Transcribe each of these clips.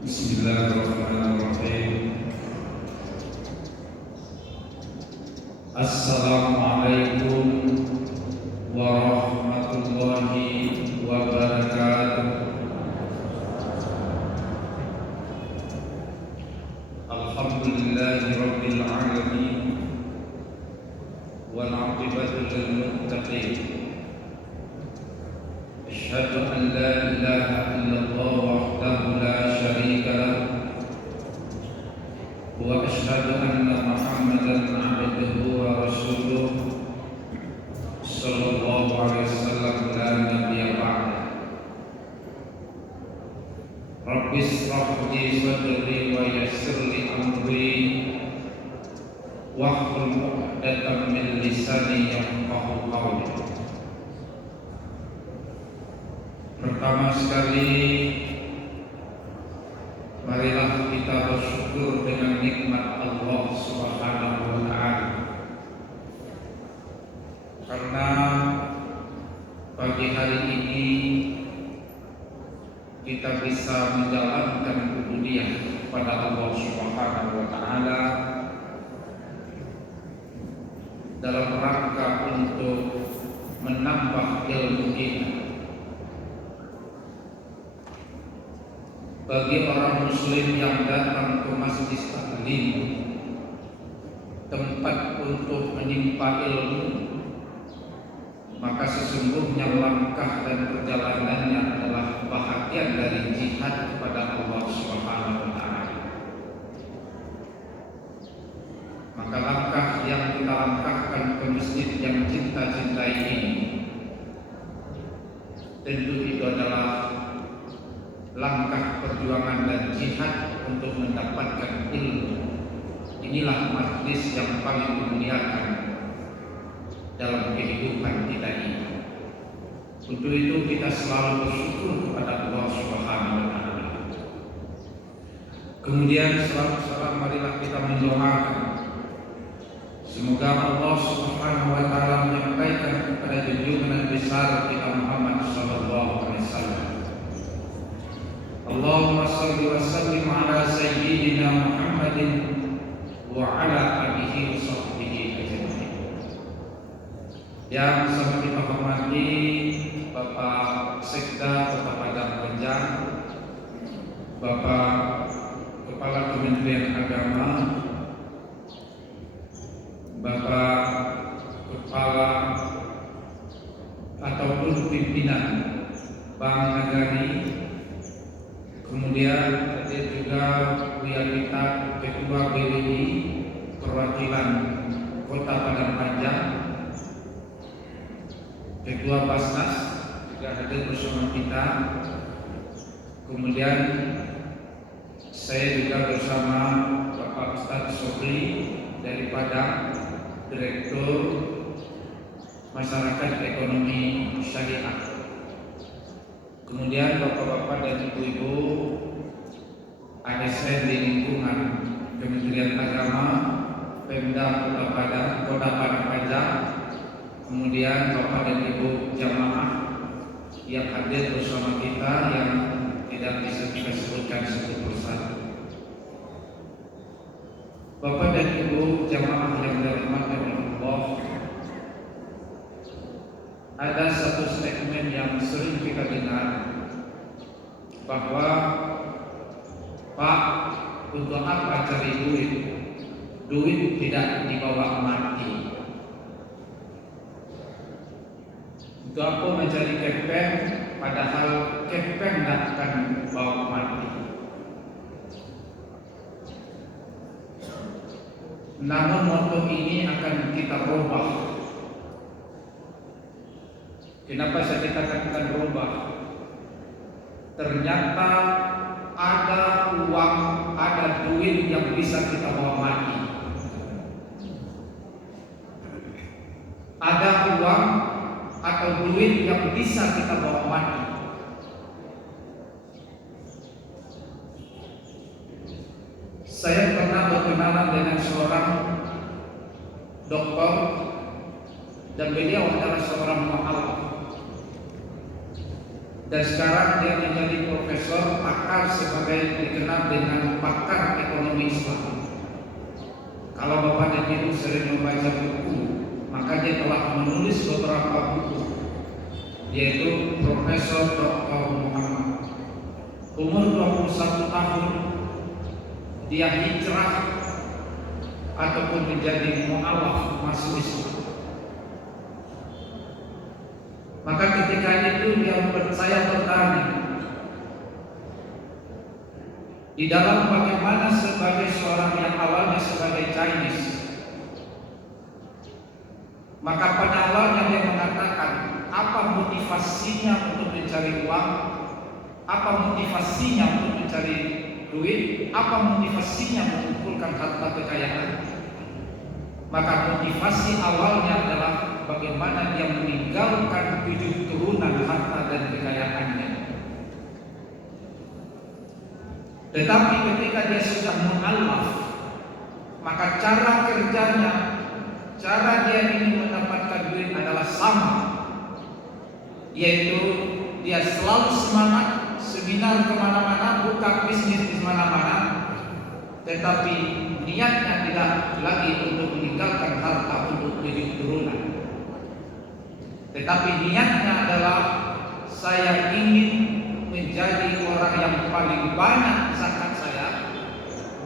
Bismillahirrahmanirrahim. Assalamualaikum warahmatullahi wabarakatuh. Alhamdulillahi rabbil alamin wal 'aqibatu lil muttaqin. Asyhadu an la ilaha illallah wahdahu la syarika lah wa asyhadu anna Muhammadan 'abduhu wa rasuluh sallallahu alaihi wasallam la nabiyya ba'da. Rabbi ishrah li sadri wa yassir li amri wahlul 'uqdatam min lisani yafqahu qawli. Pertama sekali, marilah kita bersyukur dengan nikmat Allah Subhanahu wa ta'ala, karena pagi hari ini kita bisa menjalankan ubudiyah kepada Allah Subhanahu wa ta'ala dalam rangka untuk menambah ilmu kita. Bagi orang muslim yang datang ke masjid taklim, tempat untuk menimpa ilmu, maka sesungguhnya langkah dan perjalanannya adalah bahagian dari jihad kepada Allah Subhanahu wa ta'ala. Maka langkah yang kita langkahkan ke masjid yang cinta-cintai ini, tentu itu adalah langkah perjuangan dan jihad untuk mendapatkan ilmu. Inilah majlis yang paling dimuliakan dalam kehidupan kita ini. Untuk itu kita selalu bersyukur kepada Allah Subhanahu wa ta'ala. Kemudian salam marilah kita mendoakan semoga Allah Subhanahu wa ta'ala menyampaikan kepada junjungan besar kita Muhammad sallallahu alaihi wasallam. Allahumma salli wa sallim ala sayyidina Muhammadin wa ala alihi wa sahbihi ajma'in. Yang sangat kita hormati Bapak Sekda Kota Padang Panjang, Bapak Kepala Kementerian Agama, Bapak Kepala ataupun pimpinan Bank Nagari, kemudian hadir juga Buya kita Ketua BWI perwakilan Kota Padang Panjang, Ketua Basnas juga hadir bersama kita. Kemudian saya juga bersama Bapak Ustadz Sobri dari Padang, Direktur Masyarakat Ekonomi Syariah. Kemudian bapak-bapak dan ibu-ibu ASN di lingkungan Kementerian Agama, Pemda Kota Padang Panjang, kemudian bapak dan ibu jamaah yang hadir bersama kita yang tidak bisa kita sebutkan satu persatu. Bapak dan ibu jamaah yang dirahmati oleh Allah, ada satu statement yang sering kita dengar bahwa Pak, untuk apa cari duit? Duit tidak dibawa mati. Untuk apa mencari kepeng padahal kepeng tidak akan bawa mati? Namun moto ini akan kita rubah. Kenapa saya katakan rubah? Ternyata ada uang, ada duit yang bisa kita bawa mati. Ada uang atau duit yang bisa kita bawa mati. Saya pernah berkenalan dengan seorang dokter dan beliau adalah seorang mu'alaf. dan sekarang dia menjadi profesor pakar sebagai dikenal dengan pakar ekonomi Islam. Kalau Bapak dan Ibu sering membaca buku, maka dia telah menulis beberapa buku, yaitu Profesor Dr. Muhammad. Umur 21 tahun dia hijrah ataupun menjadi mu'alaf masuk Islam. Maka ketika itu saya bertanya di dalam bagaimana sebagai seorang yang awalnya sebagai Chinese, maka pada awalnya dia mengatakan apa motivasinya untuk mencari uang, apa motivasinya untuk mencari duit, apa motivasinya mengumpulkan harta kekayaan. Maka motivasi awalnya adalah bagaimana dia meninggalkan 7 turunan harta dan kekayaannya. Tetapi ketika dia sudah mu'alaf, maka cara kerjanya, cara dia ingin mendapatkan duit adalah sama, yaitu dia selalu semangat, seminar kemana-mana, buka bisnis di mana-mana, tetapi niatnya tidak lagi untuk meninggalkan harta untuk 7 turunan, tetapi niatnya adalah saya ingin menjadi orang yang paling banyak zakat saya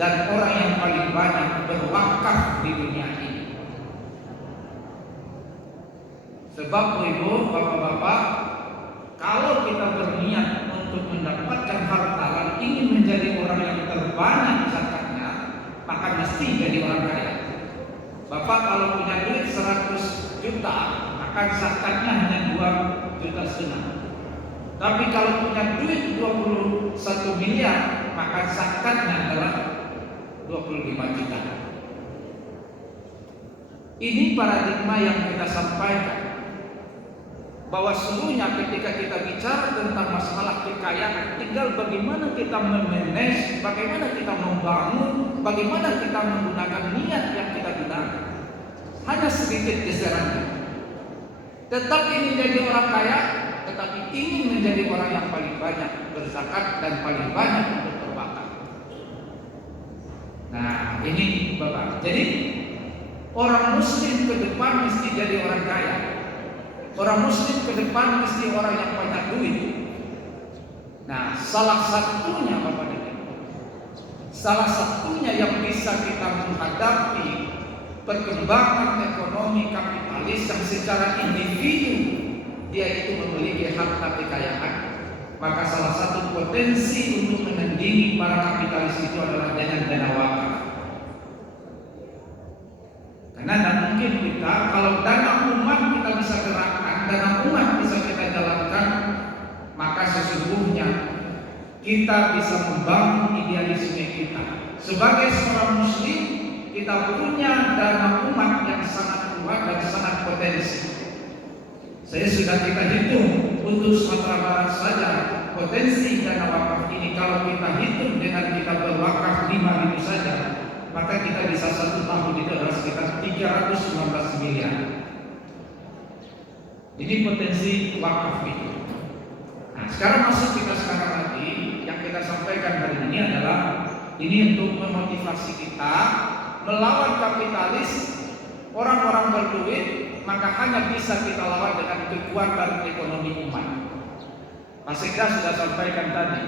dan orang yang paling banyak berwakaf di dunia ini. Sebab Ibu, Bapak-bapak, kalau kita berniat untuk mendapatkan harta dan ingin menjadi orang yang terbanyak zakatnya, maka mesti jadi orang kaya. Bapak kalau punya duit 100 juta, maka zakatnya hanya 2,5 juta. Tapi kalau punya duit 21 miliar, maka zakatnya adalah 25 juta. Ini paradigma yang kita sampaikan, bahwa seluruhnya ketika kita bicara tentang masalah kekayaan, tinggal bagaimana kita memanage, bagaimana kita membangun, bagaimana kita menggunakan niat yang kita gunakan. Hanya sedikit geserannya. Tetap ingin jadi orang kaya, tetapi ingin menjadi orang yang paling banyak berzakat dan paling banyak untuk berwakaf. Nah, ini Bapak. Jadi orang Muslim ke depan mesti jadi orang kaya. Orang Muslim ke depan mesti orang yang banyak duit. Nah, salah satunya Bapak dan Ibu, salah satunya yang bisa kita menghadapi perkembangan ekonomi kapitalis yang secara individu dia itu memiliki harta kekayaan, maka salah satu potensi untuk menandingi para kapitalis itu adalah dengan dana wakaf. Karena tidak mungkin kita, kalau dana umat kita bisa gerakkan, dana umat bisa kita jalankan, maka sesungguhnya kita bisa membangun idealisme kita. Sebagai seorang Muslim, kita punya dana umat yang sangat kuat dan sangat potensi. Saya sudah kita hitung untuk Sumatera Barat saja potensi dana wakaf ini, kalau kita hitung dengan kita berwakaf 5.000 saja, maka kita bisa 1 tahun itu adalah sekitar 319 miliar. Ini potensi wakaf itu. Nah, sekarang masuk kita sekarang lagi, yang kita sampaikan hari ini adalah ini untuk memotivasi kita melawan kapitalis, orang-orang berduit, maka hanya bisa kita lawan dengan kekuatan ekonomi umat. Mas Sekda sudah sampaikan tadi,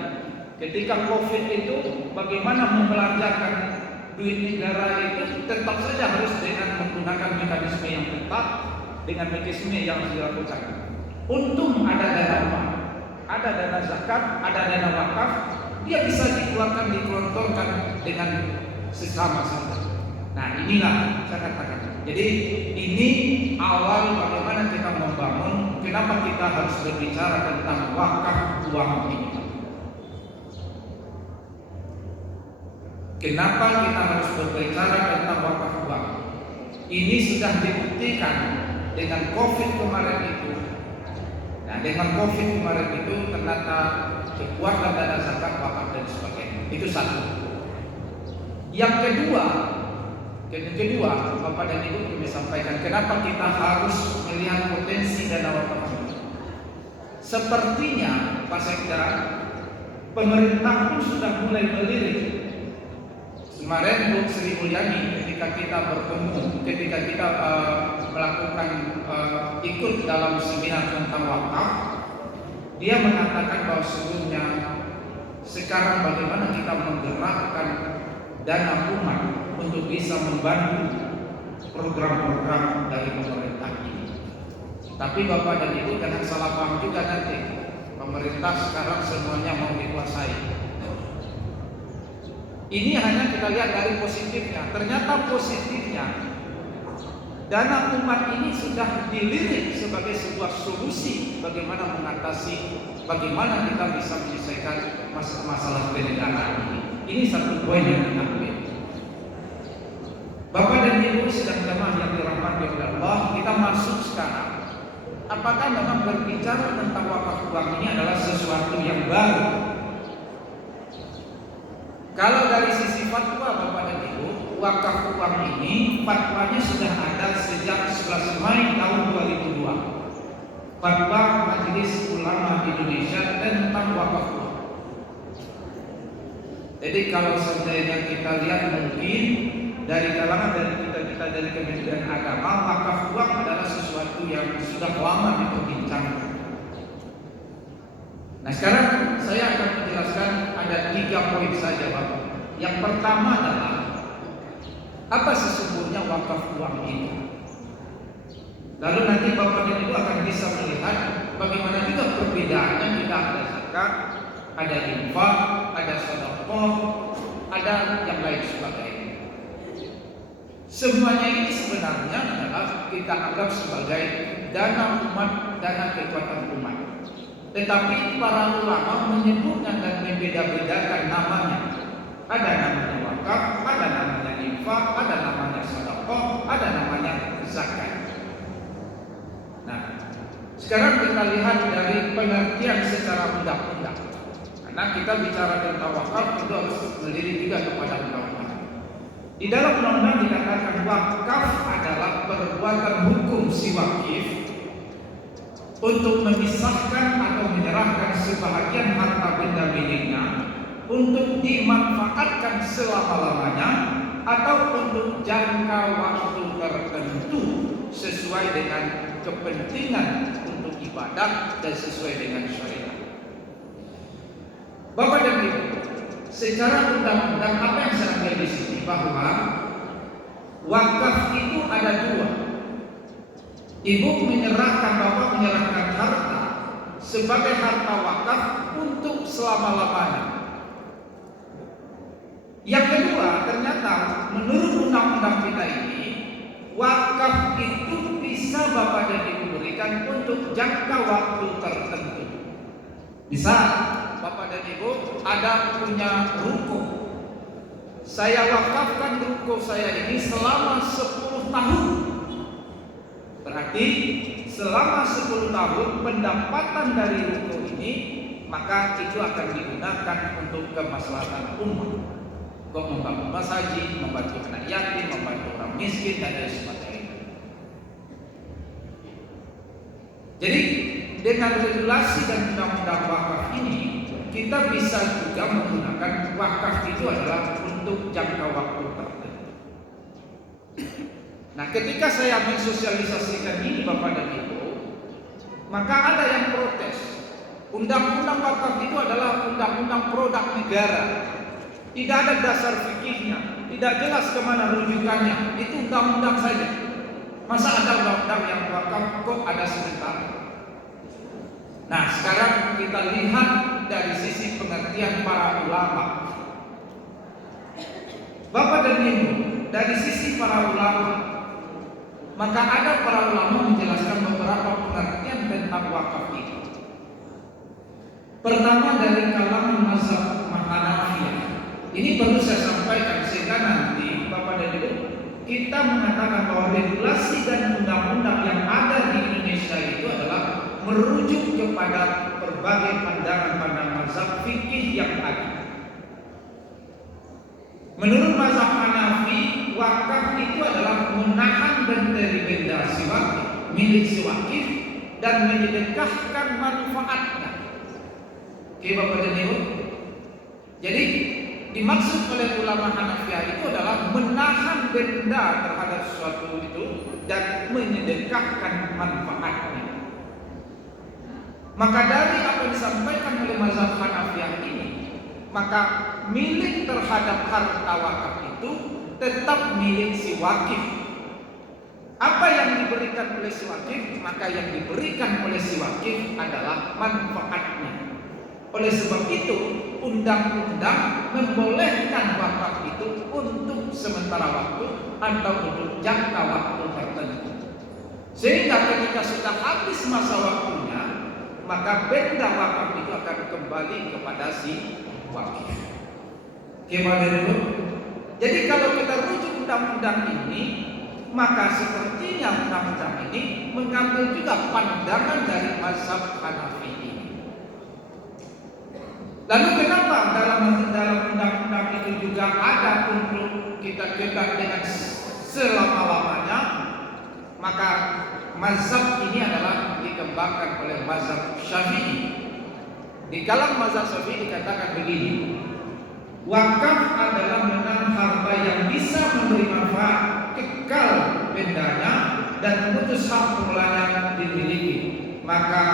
ketika COVID itu bagaimana membelanjakan duit negara itu tetap saja harus dengan menggunakan mekanisme yang ketat, dengan mekanisme yang dilakukan. Untung ada dana umat, ada dana zakat, ada dana wakaf, dia bisa dikeluarkan, dikelontorkan dengan sesama saja. Nah, inilah saya katakan. Jadi ini awal bagaimana kita membangun, kenapa kita harus berbicara tentang wakaf uang ini. Kenapa kita harus berbicara tentang wakaf uang? Ini sudah dibuktikan dengan COVID kemarin itu. Nah, dengan COVID kemarin itu ternyata kekuatan dana zakat, wakaf dan sebagainya. Itu satu. Yang kedua, Bapak dan Ibu kami sampaikan kenapa kita harus melihat potensi dana wakaf ini. Sepertinya Pak Sekda, pemerintah pun sudah mulai melirik. Kemarin Bu Sri Mulyani ketika kita bertemu, ketika kita melakukan ikut dalam seminar tentang wakaf, dia mengatakan bahwa sebelumnya sekarang bagaimana kita menggerakkan dana umat untuk bisa membantu program-program dari pemerintah ini. Tapi Bapak dan Ibu jangan salah paham juga nanti, pemerintah sekarang semuanya mau dikuasai. Ini hanya kita lihat dari positifnya. Ternyata positifnya, dana umat ini sudah dilirik sebagai sebuah solusi bagaimana mengatasi, bagaimana kita bisa menyelesaikan masalah kenegaraan ini. Ini satu poin yang kita ambil. Bapak dan Ibu sedang jemaah yang dirahmati oleh Allah, kita masuk sekarang. Apakah memang berbicara tentang wakaf uang ini adalah sesuatu yang baru? Kalau dari sisi fatwa Bapak dan Ibu, wakaf uang ini fatwanya sudah ada sejak 11 Mei tahun 2002. Fatwa Majelis Ulama Indonesia tentang wakaf uang. Jadi kalau seandainya kita lihat mungkin dari kalangan dari kita dari Kementerian Agama, wakaf uang adalah sesuatu yang sudah lama diperbincangkan. Nah sekarang saya akan menjelaskan ada 3 poin saja Bapak. Yang pertama adalah apa sesungguhnya wakaf uang itu. Lalu nanti Bapak dan Ibu akan bisa melihat bagaimana juga perbedaannya. Kita ada zakat, ada infak, ada sedekah, ada yang lain sebagainya. Semuanya ini sebenarnya adalah kita anggap sebagai dana umat, dana kekuatan umat. Tetapi para ulama menyebutkan dan membeda-bedakan namanya. Ada namanya wakaf, ada namanya infak, ada namanya sedekah, ada namanya zakat. Nah, sekarang kita lihat dari pengertian secara undang-undang. Karena kita bicara tentang wakaf itu harus melirik juga kepada undang-undang. Di dalam undang-undang dikatakan wakaf adalah perbuatan hukum si wakif untuk memisahkan atau menyerahkan sebahagian harta benda miliknya untuk dimanfaatkan selama-lamanya atau untuk jangka waktu tertentu sesuai dengan kepentingan untuk ibadah dan sesuai dengan syariat. Bapak dan Ibu, secara undang-undang apa yang saya ambil di sini bahwa wakaf itu ada 2. Ibu menyerahkan, Bapak menyerahkan harta sebagai harta wakaf untuk selama-lamanya. Yang kedua, ternyata menurut undang-undang kita ini, wakaf itu bisa Bapak dan Ibu berikan untuk jangka waktu tertentu. Bisa Bapak dan Ibu ada punya ruko, saya wakafkan ruko saya ini selama 10 tahun. Berarti selama 10 tahun pendapatan dari ruko ini maka itu akan digunakan untuk kemaslahatan umat, untuk membangun masjid, membantu anak yatim, membantu orang miskin dan lain sebagainya. Jadi dengan regulasi dan undang-undang wakaf ini kita bisa juga menggunakan wakaf itu adalah untuk jangka waktu tertentu. Nah, ketika saya mensosialisasikan ini Bapak dan Ibu, maka ada yang protes. Undang-undang wakaf itu adalah undang-undang produk negara. Tidak ada dasar fikihnya, tidak jelas kemana rujukannya. Itu undang-undang saja. Masa ada undang-undang yang wakaf kok ada sebentar? Nah, sekarang kita lihat dari sisi pengertian para ulama. Bapak dan Ibu, dari sisi para ulama, maka ada para ulama menjelaskan beberapa pengertian tentang wakaf itu. Pertama dari kalangan mazhab Hanafiyah. Ini perlu saya sampaikan sehingga nanti Bapak dan Ibu kita mengatakan bahwa regulasi dan undang-undang yang ada di Indonesia itu adalah merujuk kepada berbagai pandangan-pandangan mazhab fikih yang ada. Menurut mazhab Hanafi, wakaf itu adalah menahan benda si wakif, milik si wakif dan menyedekahkan manfaatnya. Oke Bapak dan Ibu. Jadi dimaksud oleh ulama Hanafiyah itu adalah menahan benda terhadap sesuatu itu dan menyedekahkan manfaatnya. Maka dari apa yang disampaikan oleh mazhab Hanafiyah ini, maka milik terhadap harta wakaf itu tetap milik si wakif. Apa yang diberikan oleh si wakif, maka yang diberikan oleh si wakif adalah manfaatnya. Oleh sebab itu, undang-undang membolehkan wakaf itu untuk sementara waktu atau untuk jangka waktu tertentu. Sehingga ketika sudah habis masa waktunya, maka benda wakaf itu akan kembali kepada si wakif. Gimana dulu? Jadi kalau kita rujuk undang-undang ini, maka sepertinya undang-undang ini mengambil juga pandangan dari mazhab Hanafi ini. Lalu kenapa dalam undang-undang itu juga ada untuk kita tegak dengan selama-lamanya? Maka mazhab ini adalah dikembangkan oleh mazhab Syafi'i. Di kalangan mazhab Syafi'i dikatakan begini: wakaf adalah menahan harta yang bisa memberi manfaat, kekal bendanya dan putus hak pengelolanya dimiliki. Maka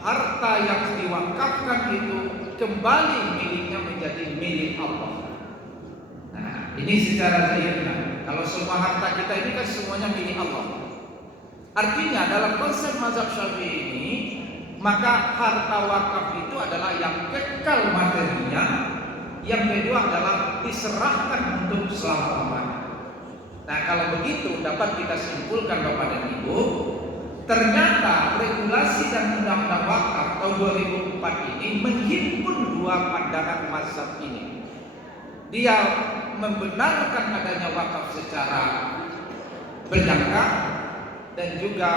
harta yang diwakafkan itu kembali miliknya menjadi milik Allah. Nah, ini secara zahirnya. Kalau semua harta kita ini kan semuanya milik Allah. Artinya dalam konsep mazhab Syafi'i ini, maka harta wakaf itu adalah yang kekal materinya, yang kedua adalah diserahkan untuk selama-lamanya. Nah, kalau begitu dapat kita simpulkan Bapak dan Ibu, ternyata regulasi dan undang-undang wakaf tahun 2004 ini menghimpun dua pandangan mazhab ini. Dia membenarkan adanya wakaf secara berjangka dan juga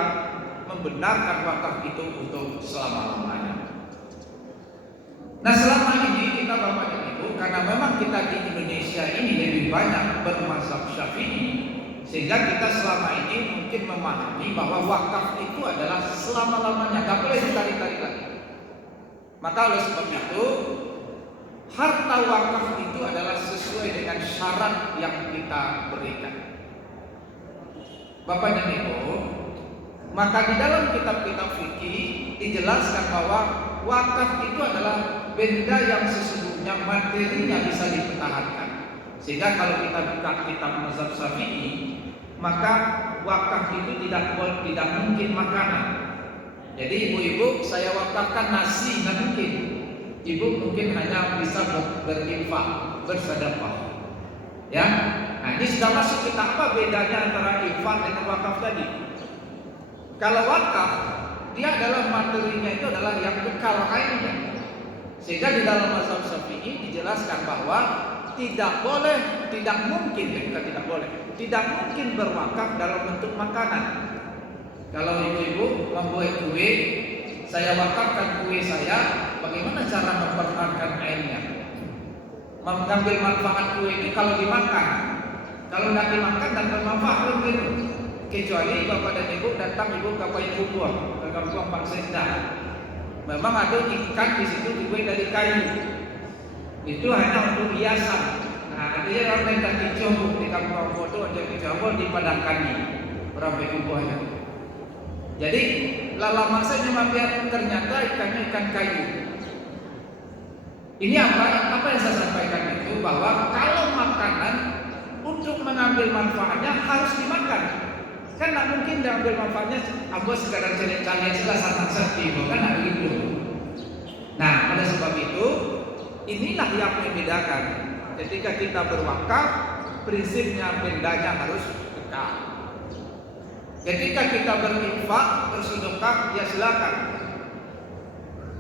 membenarkan wakaf itu untuk selama-lamanya. Nah, selama ini kita Bapak dan Ibu, karena memang kita di Indonesia ini lebih banyak bermazhab Syafi'i, sehingga kita selama ini mungkin memahami bahwa wakaf itu adalah selama-lamanya, gak boleh ditarik-tarik lagi. Maka oleh sebab itu, harta wakaf itu adalah sesuai dengan syarat yang kita berikan. Bapak dan Ibu, maka di dalam kitab-kitab fikih dijelaskan bahwa wakaf itu adalah benda yang sesungguhnya materinya bisa dipertahankan. Sehingga kalau kita buka kitab mazhab Syafi'i, maka wakaf itu tidak mungkin makanan. Jadi ibu-ibu, saya wakafkan nasi, nggak mungkin. Ibu mungkin hanya bisa berinfak, bersedekah. Ya, nah ini sudah masuk kita apa bedanya antara infak dengan wakaf tadi? Kalau wakaf, dia adalah materinya itu adalah yang kekal ainnya. Sehingga di dalam mazhab Syafi'i dijelaskan bahwa tidak mungkin berwakaf dalam bentuk makanan. Kalau ibu-ibu membuat kue, saya wakafkan kue saya, bagaimana cara mempertahankan airnya? Mengambil manfaat kue ini kalau dimakan. Kalau tidak dimakan dan bermanfaat begitu. Kecuali Bapak dan Ibu datang ibu ke Payakumbuh, ke kampung Pak Sekda. Memang ada ikan di situ dibuat dari kayu. Itu hanya untuk hiasan. Nah, ada yang orang yang dicombok di kampung foto, ada dicombok di Padangkan orang Payakumbuhnya. Jadi lama saya mampir ternyata ikannya ikan kayu. Ini apa yang saya sampaikan itu bahwa kalau makanan untuk mengambil manfaatnya harus dimakan. Kan tidak mungkin diambil manfaatnya ambil sekadar cari-cari saja sangat sedih, kan tidak begitu. Nah, oleh sebab itu inilah yang membedakan. Ketika kita berwakaf, prinsipnya bendanya harus kekal. Ketika kita berinfak, bersedekah, ya silakan.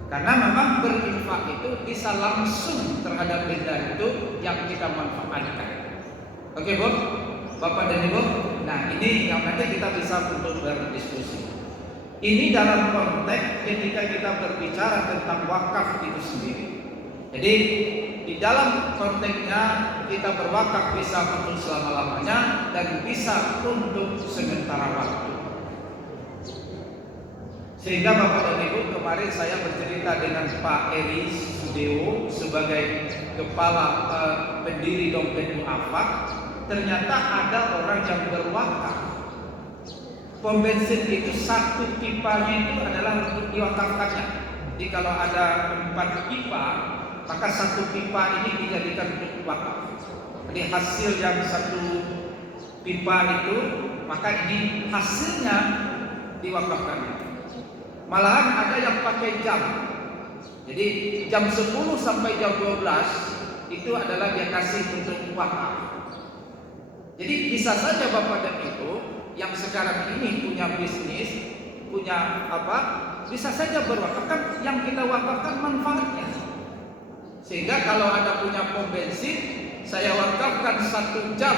Karena memang berinfak itu bisa langsung terhadap benda itu yang kita manfaatkan. Oke, Bu? Bapak dan Ibu, nah ini yang nanti kita bisa untuk berdiskusi. Ini dalam konteks ketika kita berbicara tentang wakaf itu sendiri. Jadi di dalam konteksnya kita berwakaf bisa untuk selama-lamanya dan bisa untuk sementara waktu. Sehingga Bapak dan Ibu, kemarin saya bercerita dengan Pak Eri Sudewo sebagai kepala pendiri Dompet Mu'afak. Ternyata ada orang yang berwakaf. Pom bensin itu satu pipanya itu adalah untuk diwakafkannya. Jadi kalau ada 4 pipa, maka satu pipa ini dijadikan untuk wakaf. Jadi hasil yang satu pipa itu, maka ini hasilnya diwakafkan. Malahan ada yang pakai jam. Jadi jam 10 sampai jam 12 itu adalah dia kasih untuk wakaf. Jadi bisa saja Bapak dan Ibu yang sekarang ini punya bisnis, punya apa, bisa saja berwakaf. Kan yang kita wakafkan manfaatnya. Sehingga kalau ada punya pom bensin, saya wakafkan 1 jam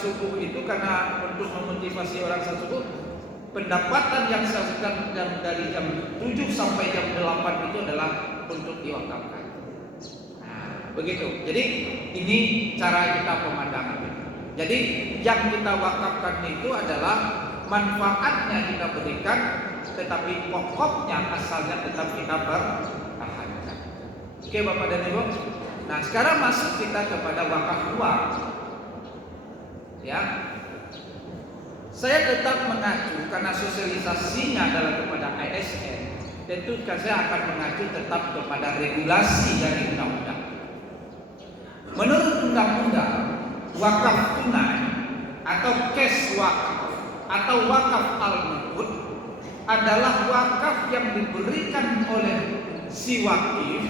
subuh itu karena untuk memotivasi orang saat subuh. Pendapatan yang saya lakukan dari jam 7 sampai jam 8 itu adalah untuk diwakafkan. Nah, begitu. Jadi ini cara kita pemandangan. Jadi yang kita wakafkan itu adalah manfaatnya kita berikan, tetapi pokoknya asalnya tetap kita pertahankan. Oke Bapak dan Ibu. Nah sekarang masuk kita kepada wakaf uang. Ya. Saya tetap mengacu karena sosialisasinya adalah kepada ASN. Tentu saya akan mengacu tetap kepada regulasi dari undang-undang. Menurut undang-undang, wakaf tunai atau cash wakaf atau wakaf al-naqd adalah wakaf yang diberikan oleh si wakif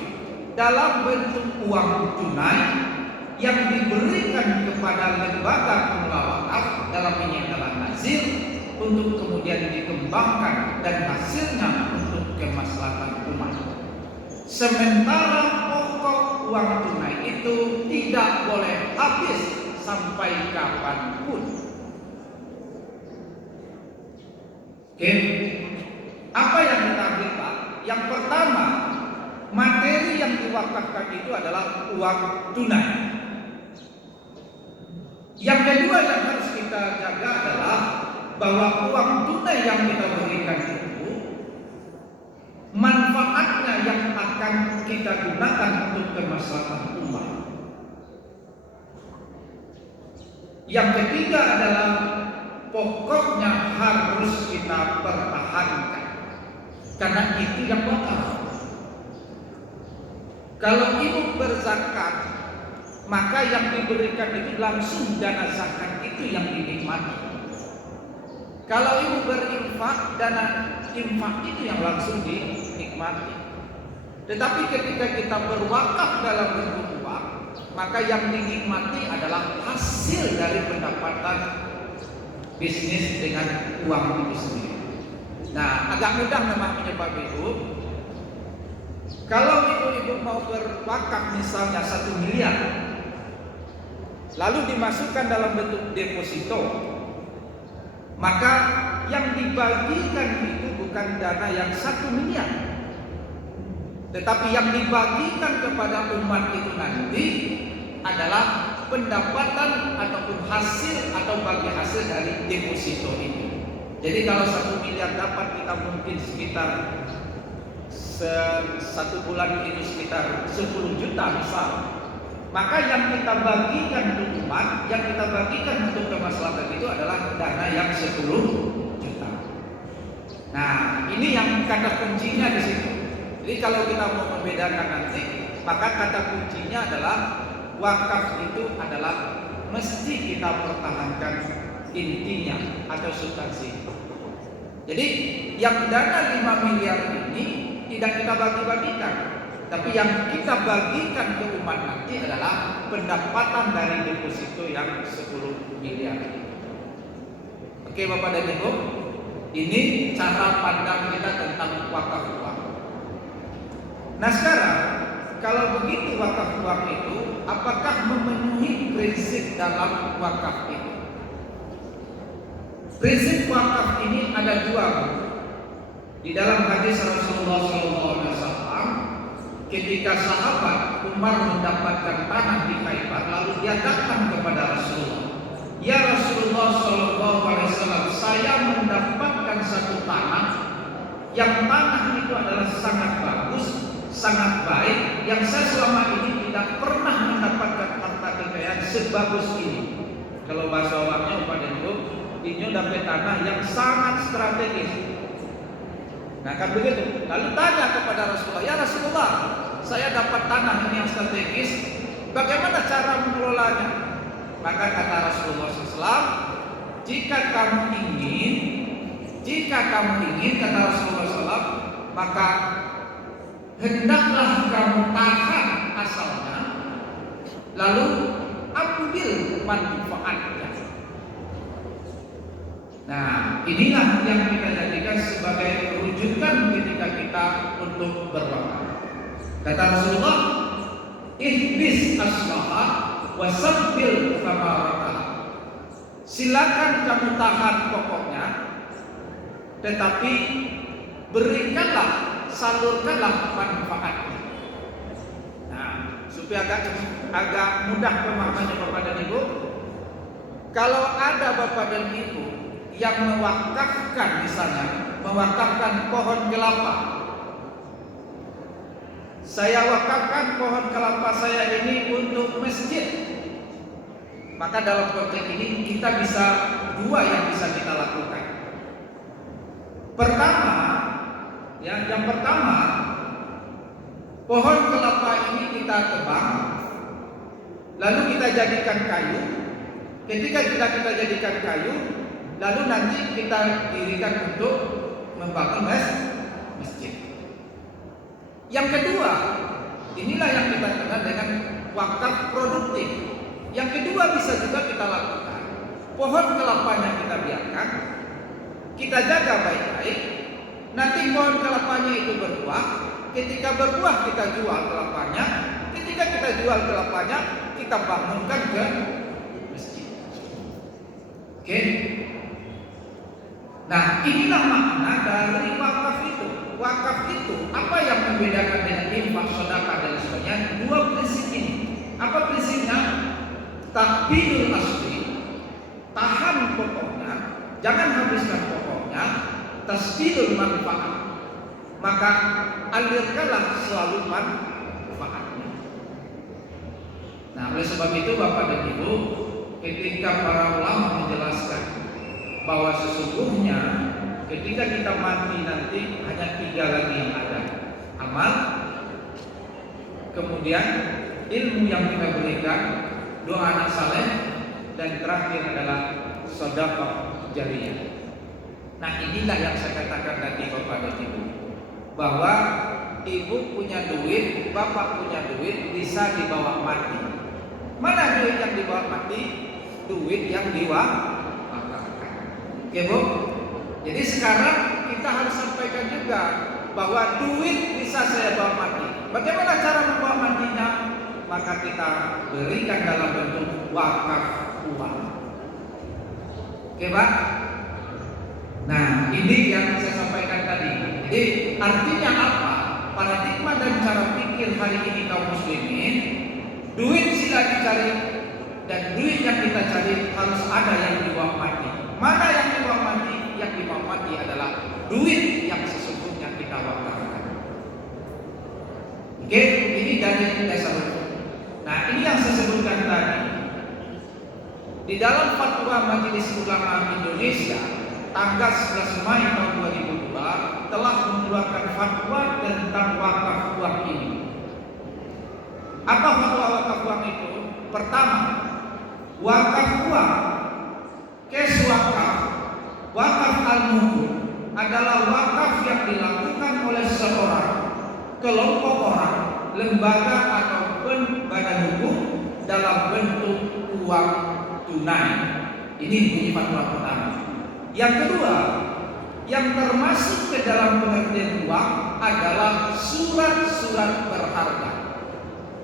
dalam bentuk uang tunai yang diberikan kepada lembaga pengelola wakaf, dalam ini adalah nazir, untuk kemudian dikembangkan dan hasilnya untuk kemaslahatan umat. Sementara pokok uang tunai itu tidak boleh habis sampai kapanpun. Oke, apa yang kita ambil Pak? Yang pertama, materi yang diwakafkan itu adalah uang tunai. Yang kedua yang harus kita jaga adalah bahwa uang tunai yang kita berikan itu manfaatnya yang akan kita gunakan untuk kemaslahatan umat. Yang ketiga adalah pokoknya harus kita pertahankan karena itu yang wakaf. Kalau ibu berzakat, maka yang diberikan itu langsung dana zakat itu yang dinikmati. Kalau ibu berinfak, dana infak itu yang langsung dinikmati. Tetapi ketika kita berwakaf dalam bentuk uang, maka yang dinikmati adalah hasil dari pendapatan bisnis dengan uang itu sendiri. Nah, agak mudah memahaminya Bapak Ibu. Kalau ibu-ibu mau berwakaf misalnya 1 miliar, lalu dimasukkan dalam bentuk deposito, maka yang dibagikan itu bukan dana yang 1 miliar, tetapi yang dibagikan kepada umat itu nanti adalah pendapatan ataupun hasil atau bagi hasil dari deposito itu. Jadi kalau 1 miliar dapat kita mungkin sekitar 1 bulan itu sekitar 10 juta misal, maka yang kita bagikan untuk umat, yang kita bagikan untuk kemaslahatan itu adalah dana yang 10 juta. Nah, ini yang kata kuncinya di situ. Jadi kalau kita mau membedakan nanti, maka kata kuncinya adalah wakaf itu adalah mesti kita pertahankan intinya atau substansi. Jadi yang dana 5 miliar ini tidak kita bagi-bagikan, tapi yang kita bagikan ke umat nanti adalah pendapatan dari deposito yang 10 miliar ini. Oke Bapak dan Ibu, ini cara pandang kita tentang wakaf uang. Nah sekarang, kalau begitu wakaf uang itu, apakah memenuhi prinsip dalam wakaf itu? Prinsip wakaf ini ada 2. Di dalam hadis Rasulullah SAW, ketika sahabat Umar mendapatkan tanah di Khaybar, lalu dia datang kepada Rasulullah, "Ya Rasulullah SAW, saya mendapatkan satu tanah yang tanah itu adalah sangat bagus, sangat baik, yang saya selama ini tidak pernah mendapatkan harta kekayaan sebagus ini. Kalau bahasa orangnya pada itu dapat tanah yang sangat strategis. Nah kan begitu. Lalu tanya kepada Rasulullah, ya Rasulullah, saya dapat tanah ini yang strategis, bagaimana cara mengelolanya? Maka kata Rasulullah SAW, jika kamu ingin kata Rasulullah SAW, maka hendaklah kamu tahan asalnya, lalu ambil manfaatnya. Nah, inilah yang kita jadikan sebagai rujukan ketika kita untuk berwakaf. Kata Rasulullah, ihbis aslaha wasabbil thamarata. Silakan kamu tahan pokoknya, tetapi berikanlah, salurkanlah manfaatnya. Nah, supaya agak mudah pemahamannya Bapak dan Ibu. Kalau ada Bapak dan Ibu yang mewakafkan, misalnya mewakafkan pohon kelapa, saya wakafkan pohon kelapa saya ini untuk masjid, maka dalam konteks ini kita bisa dua yang bisa kita lakukan. Pertama, yang pertama, pohon kelapa ini kita tebang, lalu kita jadikan kayu. Ketika kita jadikan kayu, lalu nanti kita dirikan untuk membangun masjid. Yang kedua, inilah yang kita kenal dengan wakaf produktif. Yang kedua bisa juga kita lakukan. Pohon kelapanya kita biarkan, kita jaga baik-baik. Nanti pohon kelapanya itu berbuah. Ketika berbuah kita jual kelapanya. Ketika kita jual kelapanya, kita bangunkan ke masjid. Oke? Nah, inilah makna dari wakaf itu. Wakaf itu apa yang membedakan dengan infak, sedekah dan sebagainya? Dua prinsip ini. Apa prinsipnya? Takbirul asli, tahan pokoknya, jangan habiskan pokoknya. Tasbirul manfaat, maka alirkanlah selalu manfaatnya. Nah, oleh sebab itu Bapak dan Ibu, ketika para ulama menjelaskan bahwa sesungguhnya ketika kita mati nanti hanya 3 lagi yang ada: amal, kemudian ilmu yang kita berikan, doa anak saleh, dan terakhir adalah sedekah jariyah. Nah, inilah yang saya katakan tadi Bapak dan Ibu, bahwa ibu punya duit, bapak punya duit, bisa dibawa mati. Mana duit yang dibawa mati? Duit yang diwakafkan. Oke Bu? Jadi sekarang kita harus sampaikan juga bahwa duit bisa saya bawa mati. Bagaimana cara membawa matinya? Maka kita berikan dalam bentuk wakaf uang. Oke Pak? Nah, ini yang saya sampaikan tadi. Jadi artinya apa? Paradigma dan cara pikir hari ini kaum muslimin, duit sila dicari, dan duit yang kita cari harus ada yang dibawa mati. Mana yang dibawa mati? Yang dibawa mati adalah duit yang sesungguhnya kita wakafkan. Oke, ini dari dasar hukum. Nah, ini yang saya sebutkan tadi. Di dalam fatwa Majelis Ulama Indonesia tanggal 11 Mei tahun 2002 telah mengeluarkan fatwa tentang wakaf uang ini. Apa fatwa wakaf uang itu? Pertama, wakaf uang, cash wakaf al-muhur adalah wakaf yang dilakukan oleh seorang, kelompok orang, lembaga ataupun badan hukum dalam bentuk uang tunai. Ini bunyi fatwa pertama. Yang kedua, yang termasuk ke dalam pengertian uang adalah surat-surat berharga.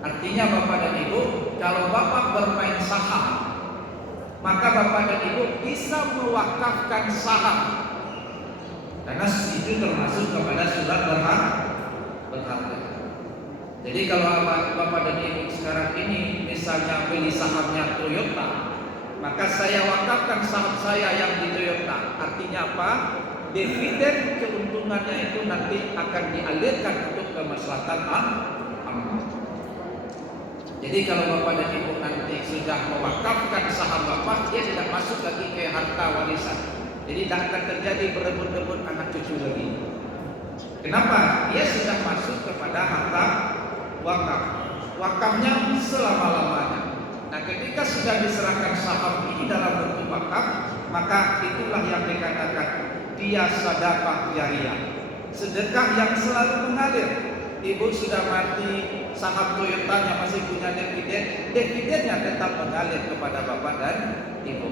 Artinya Bapak dan Ibu, kalau Bapak bermain saham, maka Bapak dan Ibu bisa mewakafkan saham, karena itu termasuk kepada surat berharga. Jadi kalau Bapak dan Ibu sekarang ini misalnya beli sahamnya Toyota, maka saya wakafkan saham saya yang di Toyota. Artinya apa? dividen keuntungannya itu nanti akan dialirkan untuk kemaslahatan ammah. Jadi kalau Bapak dan Ibu nanti sudah mewakafkan saham Bapak, dia tidak masuk lagi ke harta warisan. Jadi tidak akan terjadi berebut-rebut anak cucu lagi. Kenapa? Dia sudah masuk kepada harta wakaf. Wakafnya selama-lamanya. Nah, ketika sudah diserahkan saham ini dalam bentuk wakaf, maka itulah yang dikatakan dia sedekah jariyah. Sedekah yang selalu mengalir. Ibu sudah mati, saham Toyotanya masih punya dividen, dividennya tetap mengalir kepada Bapak dan Ibu.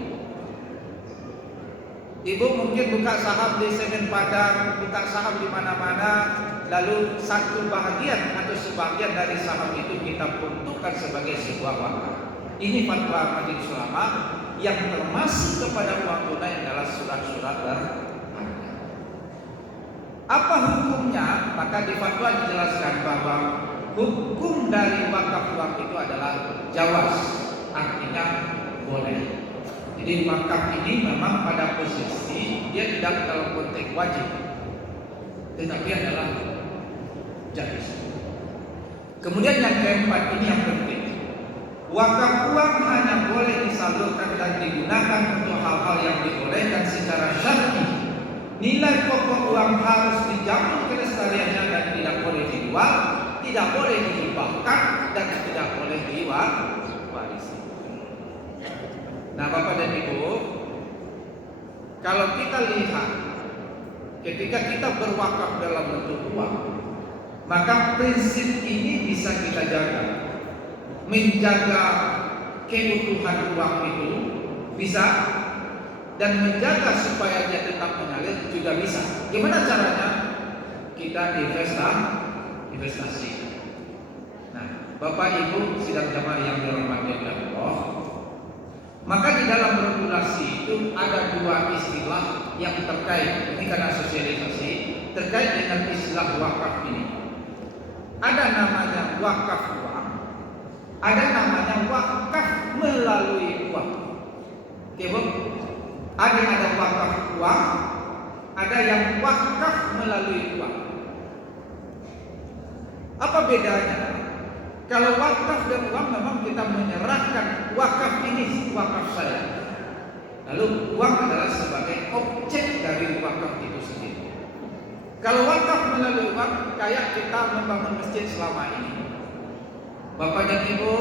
Ibu mungkin buka saham di Semen Padang, buka saham di mana-mana, lalu satu bahagian atau sebagian dari saham itu kita peruntukkan sebagai sebuah wakaf. Ini fatwa Majelis Ulama yang termasuk kepada uang tunai adalah surat-surat berharga. Apa hukumnya? Maka di fatwa dijelaskan bahwa hukum dari wakaf uang itu adalah jawaz, artinya boleh. Jadi wakaf ini memang pada posisi dia tidak dalam konteks wajib, tetapi adalah jaiz. Kemudian yang keempat ini yang penting, wakaf uang hanya boleh disalurkan dan digunakan untuk hal-hal yang dibolehkan secara syar'i. Nilai pokok uang harus dijamin kelestariannya dan tidak boleh dijual, tidak boleh dihibahkan dan tidak boleh diwarisi. Nah, Bapak dan Ibu, kalau kita lihat ketika kita berwakaf dalam bentuk uang, maka prinsip ini bisa kita jaga. Menjaga keutuhan uang itu bisa, dan menjaga supaya dia tetap mengalir juga bisa. Gimana caranya? Kita investasi. Nah, Bapak Ibu sidang jamaah yang dirahmati Allah, maka di dalam regulasi itu ada dua istilah yang terkait. Ini karena sosialisasi terkait dengan istilah wakaf ini. Ada namanya wakaf uang, ada namanya wakaf melalui uang. Oke, Bu? Ada wakaf uang, ada yang wakaf melalui uang. Apa bedanya? Kalau wakaf dan uang memang kita menyerahkan wakaf ini wakaf saya. Lalu uang adalah sebagai objek dari wakaf itu sendiri. Kalau wakaf melalui uang, kayak kita membangun masjid selama ini. Bapak dan Ibu,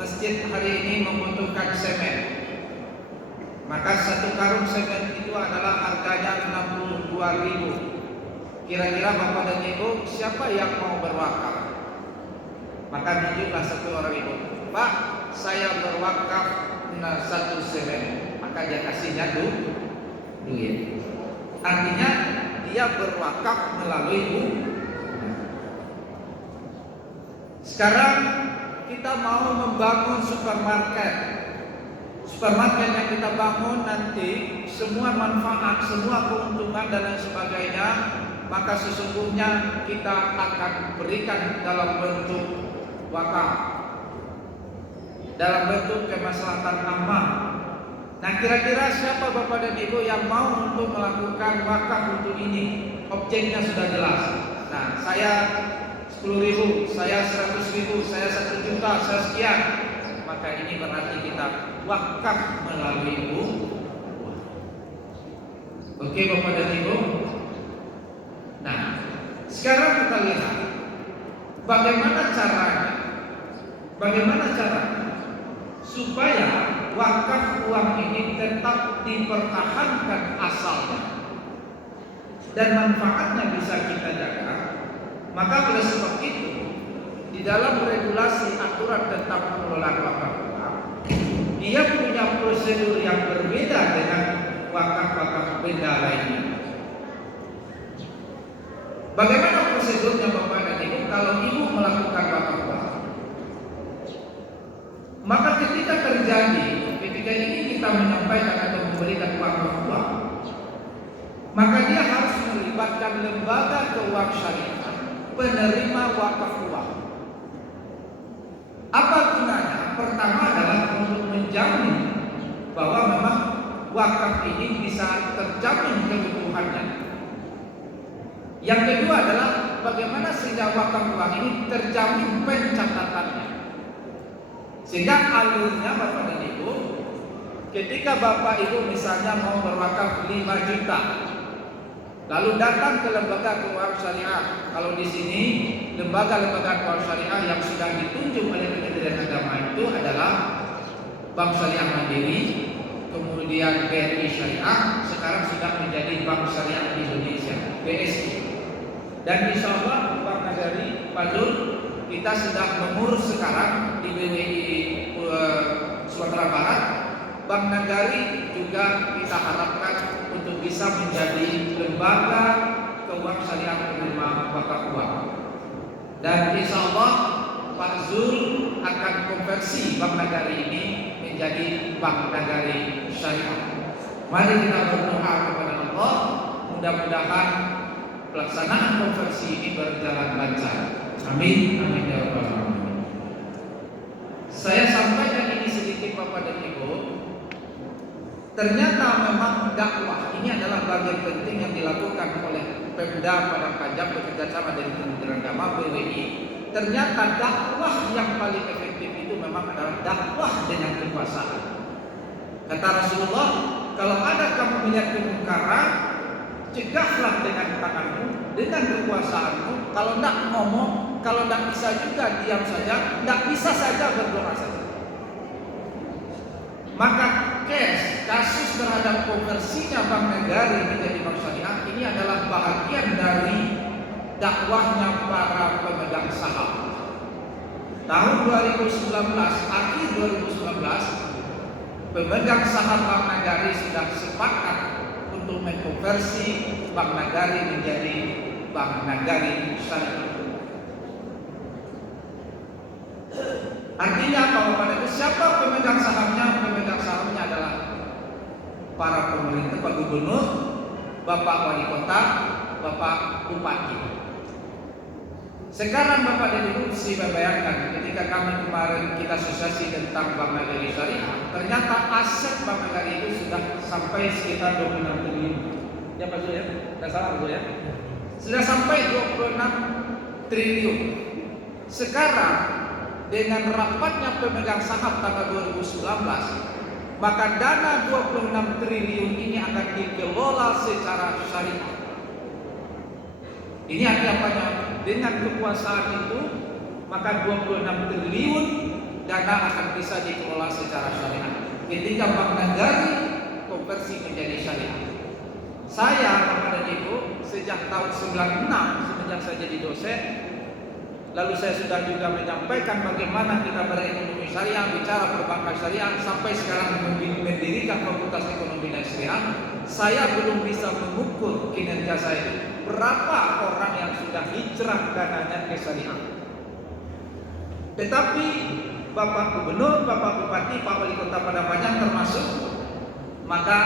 masjid hari ini membutuhkan semen. Maka satu karung semen itu adalah harganya 62.000. Kira-kira Bapak dan Ibu, siapa yang mau berwakaf? Maka tunjuklah satu orang itu, Pak, saya berwakaf satu semen. Maka dia kasihnya duit. Artinya dia berwakaf melalui Sekarang kita mau membangun supermarket. Supermarket yang kita bangun nanti semua manfaat, semua keuntungan dan lain sebagainya, maka sesungguhnya kita akan berikan dalam bentuk wakaf, dalam bentuk kemaslahatan ammah. Nah, kira-kira siapa Bapak dan Ibu yang mau untuk melakukan wakaf untuk ini? Objeknya sudah jelas. Nah, saya 10.000, saya 100.000, saya 1 juta, saya sekian. Maka ini berarti kita wakaf melalui uang. Oke, Bapak dan Ibu. Nah, sekarang kita lihat bagaimana caranya supaya wakaf uang ini tetap dipertahankan asalnya dan manfaatnya bisa kita jaga. Maka oleh sebab itu, di dalam regulasi aturan tentang pengelolaan wakaf uang, dia punya prosedur yang berbeda dengan wakaf-wakaf benda lainnya. Bagaimana prosedurnya Bapak dan Ibu kalau Ibu melakukan wakaf uang? Maka ketika ini kita menyampaikan atau memberikan wakaf uang, maka dia harus melibatkan lembaga keuangan syariah penerima wakaf uang. Apa gunanya? Pertama adalah untuk menjamin bahwa memang wakaf ini bisa terjamin kebutuhannya. Yang kedua adalah bagaimana sehingga wakaf uang ini terjamin pencatatannya. Sehingga alurnya Bapak dan Ibu, ketika Bapak Ibu misalnya mau berwakaf 5 juta, lalu datang ke lembaga keuangan syariah. Kalau di sini lembaga-lembaga keuangan syariah yang sudah ditunjuk oleh Kementerian Agama itu adalah Bank Syariah Mandiri, kemudian BRI Syariah, sekarang sudah menjadi Bank Syariah Indonesia (BSI). Dan insya Allah Bank Nagari Pak Zul, kita sudah mengurus sekarang di BWI Sumatera Barat. Bank Nagari juga kita harapkan untuk bisa menjadi lembaga keuangan syariah penerima wakaf uang. Dan insya Allah Pak Zul akan konversi Bank Nagari ini menjadi Bank Nagari Syariah. Mari kita berdoa kepada Allah, mudah-mudahan pelaksanaan konversi ini berjalan lancar. Amin, amin ya rabbal alamin. Saya sampaikan ini sedikit Bapak dan Ibu. Ternyata memang dakwah ini adalah bagian penting yang dilakukan oleh Pemda Padang Panjang bekerja sama dengan Kementerian Agama BWI. Ternyata dakwah yang paling efektif itu memang adalah dakwah dengan kekuasaan. Kata Rasulullah, kalau ada kamu melihat kemungkaran, cegahlah dengan tanganmu, dengan kekuasaanmu. Kalau tidak ngomong, kalau tidak bisa juga diam saja, tidak bisa saja berdoa saja. Maka kasus terhadap konversinya Bank Nagari menjadi Bank Syariah ini adalah bahagian dari dakwahnya para pemegang saham. Tahun 2019, akhir 2019, pemegang saham Bank Nagari sudah sepakat untuk mengkonversi Bank Nagari menjadi Bank Nagari Syariah. Artinya apa Bapak Ibu? Siapa pemegang sahamnya? Pemegang sahamnya adalah para pemerintah, Pak Gubernur, Bapak Wali Kota, Bapak Bupati. Sekarang Bapak dan Ibu bisa bayangkan ketika kami kemarin kita asosiasi tentang Bank Nagari Syariah, ternyata aset Bank Nagari itu sudah sampai sekitar 26 triliun. Ya Pak Zul ya? Tidak salah Pak Zul ya? Sudah sampai 26 triliun. Sekarang dengan rapatnya pemegang saham tanggal 2019, maka dana 26 triliun ini akan dikelola secara syariah. Ini artinya apanya? Dengan kekuasaan itu, maka 26 triliun dana akan bisa dikelola secara syariah. Ketika Bank Nagari konversi menjadi syariah. Saya, Bapak dan Ibu, sejak tahun 96 semenjak saya jadi dosen, lalu saya sudah juga menyampaikan bagaimana kita berekonomi syariah, bicara perbankan syariah, sampai sekarang mendirikan Fakultas Ekonomi dan Syariah. Saya belum bisa mengukur kinerja saya berapa orang yang sudah hijrah dananya ke syariah. Tetapi Bapak Gubernur, Bapak Bupati, Pak Wali Kota Padang Panjang termasuk, maka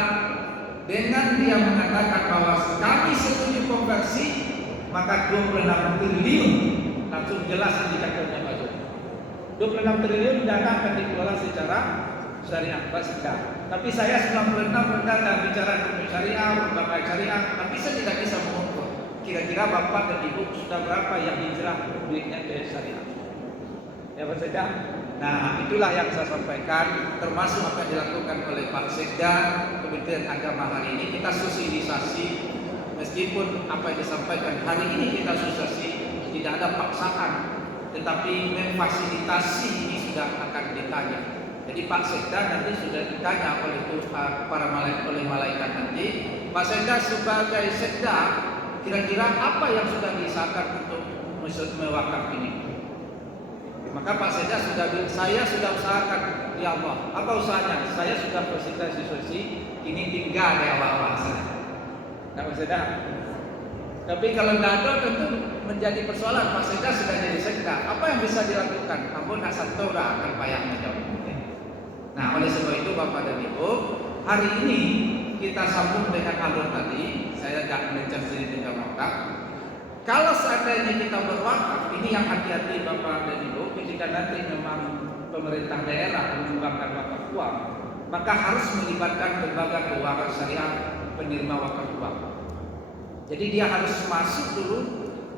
dengan dia mengatakan bahwa kami setuju konversi, maka 26 triliun langsung jelas indikatornya Pak Zul. 26 triliun dana akan dikelola secara syariah Pak. Tapi saya 96 dan bicara ekonomi syariah, berbagai syariah, tapi saya tidak bisa mengukur kira-kira Bapak dan Ibu sudah berapa yang hijrah duitnya ke syariah. Ya Pak Sekda. Nah, itulah yang saya sampaikan, termasuk apa yang dilakukan oleh Pak Sekda Kementerian Agama hari ini. Kita sosialisasi, meskipun apa yang disampaikan hari ini kita sosialisasi, tidak ada paksaan, tetapi memfasilitasi ini sudah akan ditanya. Jadi Pak Sekda nanti sudah ditanya oleh malaikat nanti. Pak Sekda sebagai Sekda, kira-kira apa yang sudah disahkan untuk mewakaf ini? Maka Pak Sekda sudah bilang, saya sudah usahakan, ya Allah. Apa usahanya? Saya sudah fasilitasi, ini tinggal di awal-awal saja. Nah Pak Sekda. Tapi kalau tidak ada tentu menjadi persoalan. Pak Sekda sudah jadi Sekda. Apa yang bisa dilakukan? Ampun asatora akan payah menjawab. Nah oleh sebab itu Bapak dan Ibu, hari ini kita sambung dengan alur tadi. Saya tidak mencari dengan wakaf. Kalau seandainya kita berwakaf, ini yang hati-hati Bapak dan Ibu, ketika nanti memang pemerintah daerah menyumbangkan wakaf uang, maka harus melibatkan lembaga keuangan syariah penerima wakaf uang. Jadi dia harus masuk dulu.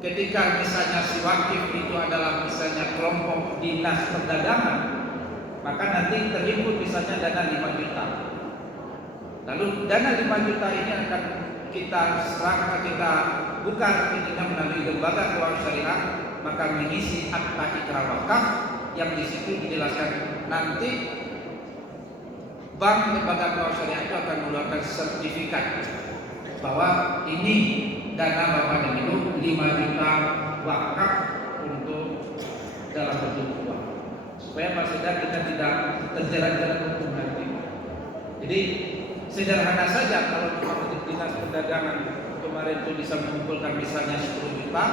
Ketika misalnya si wakif itu adalah misalnya kelompok dinas perdagangan, maka nanti terhimpun misalnya dana 5 juta. Lalu dana 5 juta ini akan kita serahkan, kita buka pintunya melalui lembaga keuangan syariah, maka mengisi akta ikrar wakaf yang di situ dijelaskan nanti bank lembaga keuangan syariah itu akan mengeluarkan sertifikat bahwa ini dana Bapak dan Ibu 5 juta wakaf untuk dalam bentuk uang, supaya maksudnya kita tidak terjerat-jerat hukum nanti. Jadi sederhana saja kalau dinas perdagangan kemarin itu bisa mengumpulkan misalnya 10 juta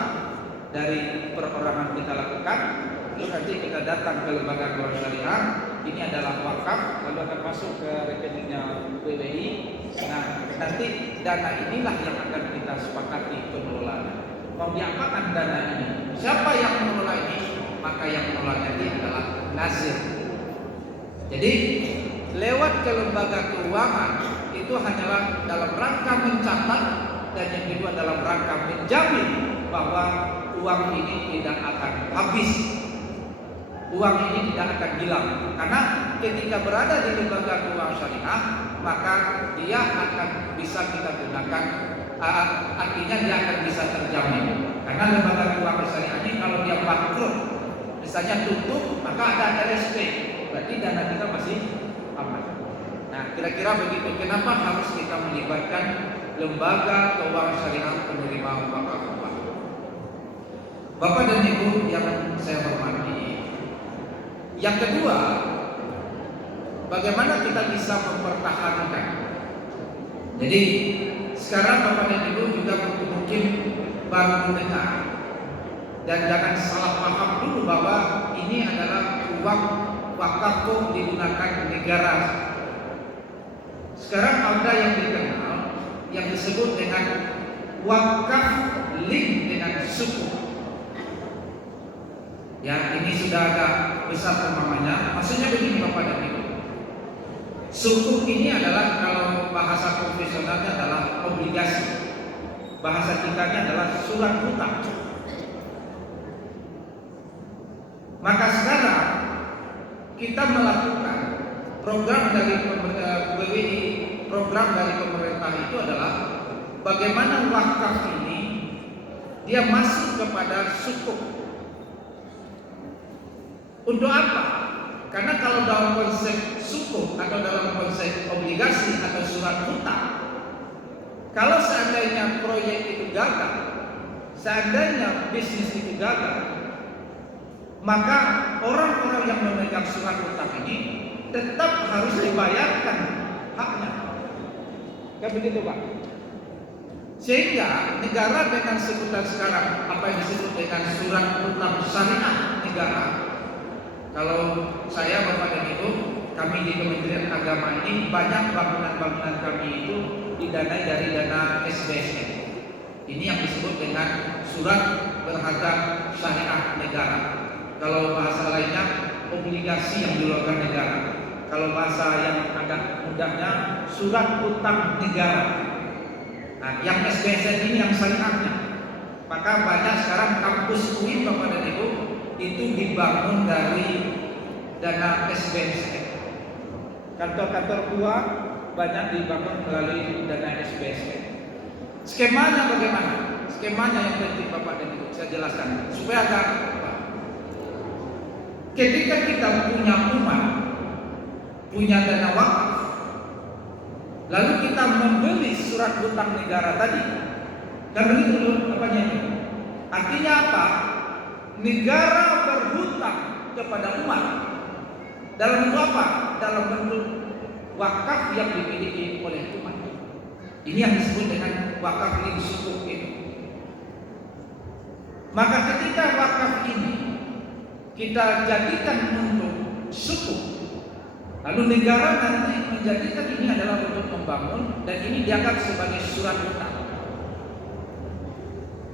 dari perorangan kita lakukan, lalu nanti kita datang ke lembaga keuangan syariah, ini adalah wakaf, lalu akan masuk ke rekeningnya BWI. Nah, nanti dana inilah yang akan kita sepakati pengelolaannya. Mau diapakan dana ini? Siapa yang mengelola ini? Maka yang mengelola ini adalah nazir. Jadi lewat ke lembaga keuangan itu hanyalah dalam rangka mencatat, dan yang kedua dalam rangka menjamin bahwa uang ini tidak akan habis, uang ini tidak akan hilang. Karena ketika berada di lembaga keuangan syariah, maka dia akan bisa kita gunakan, artinya dia akan bisa terjamin. Karena lembaga keuangan syariah ini kalau dia bangkrut, misalnya tutup, maka ada RSP, berarti dana kita masih aman. Nah, kira-kira begitu. Kenapa harus kita melibatkan lembaga keuangan syariah penerima wakaf? Bapak dan Ibu yang saya hormati, yang kedua, bagaimana kita bisa mempertahankan. Jadi sekarang Bapak dan Ibu juga mungkin baru mendengar, dan jangan salah paham dulu bahwa ini adalah uang wakaf kok digunakan negara. Sekarang ada yang dikenal yang disebut dengan wakaf link dengan suku. Ya, ini sudah agak besar pemahamannya. Maksudnya begini Bapak dan Ibu, sukuk ini adalah, kalau bahasa profesionalnya adalah obligasi, bahasa kitanya adalah surat hutang. Maka sekarang kita melakukan program dari BWI, program dari pemerintah itu adalah bagaimana wakaf ini dia masuk kepada sukuk. Untuk apa? Karena kalau dalam konsep sukuk atau dalam konsep obligasi atau surat hutang, kalau seandainya proyek itu gagal, seandainya bisnis itu gagal, maka orang-orang yang memegang surat hutang ini tetap harus dibayarkan haknya. Kan begitu Pak? Sehingga negara dengan sebutan sekarang apa yang disebut dengan surat hutang syariah negara. Kalau saya Bapak dan Ibu, kami di Kementerian Agama ini banyak bangunan-bangunan kami itu didanai dari dana SBSN. Ini yang disebut dengan surat berharga syariah negara. Kalau bahasa lainnya obligasi yang dikeluarkan negara. Kalau bahasa yang agak mudahnya surat utang negara. Nah, yang SBSN ini yang syariahnya. Maka banyak sekarang kampus UIN Bapak dan Ibu itu dibangun dari dana SBSN. Kantor-kantor tua banyak dibangun melalui dana SBSN. Skemanya bagaimana? Skemanya yang penting Bapak dan Ibu saya jelaskan supaya agak ketika kita punya umat, punya dana wakaf, lalu kita membeli surat hutang negara tadi, kan begitu loh apanya ini? Artinya apa? Negara berhutang kepada umat dalam bentuk apa? Dalam bentuk wakaf yang dimiliki oleh umat. Ini yang disebut dengan wakaf link sukuk ini. Maka ketika wakaf ini kita jadikan untuk sukuk, lalu negara nanti menjadikan ini adalah untuk membangun, dan ini dianggap sebagai surat hutang.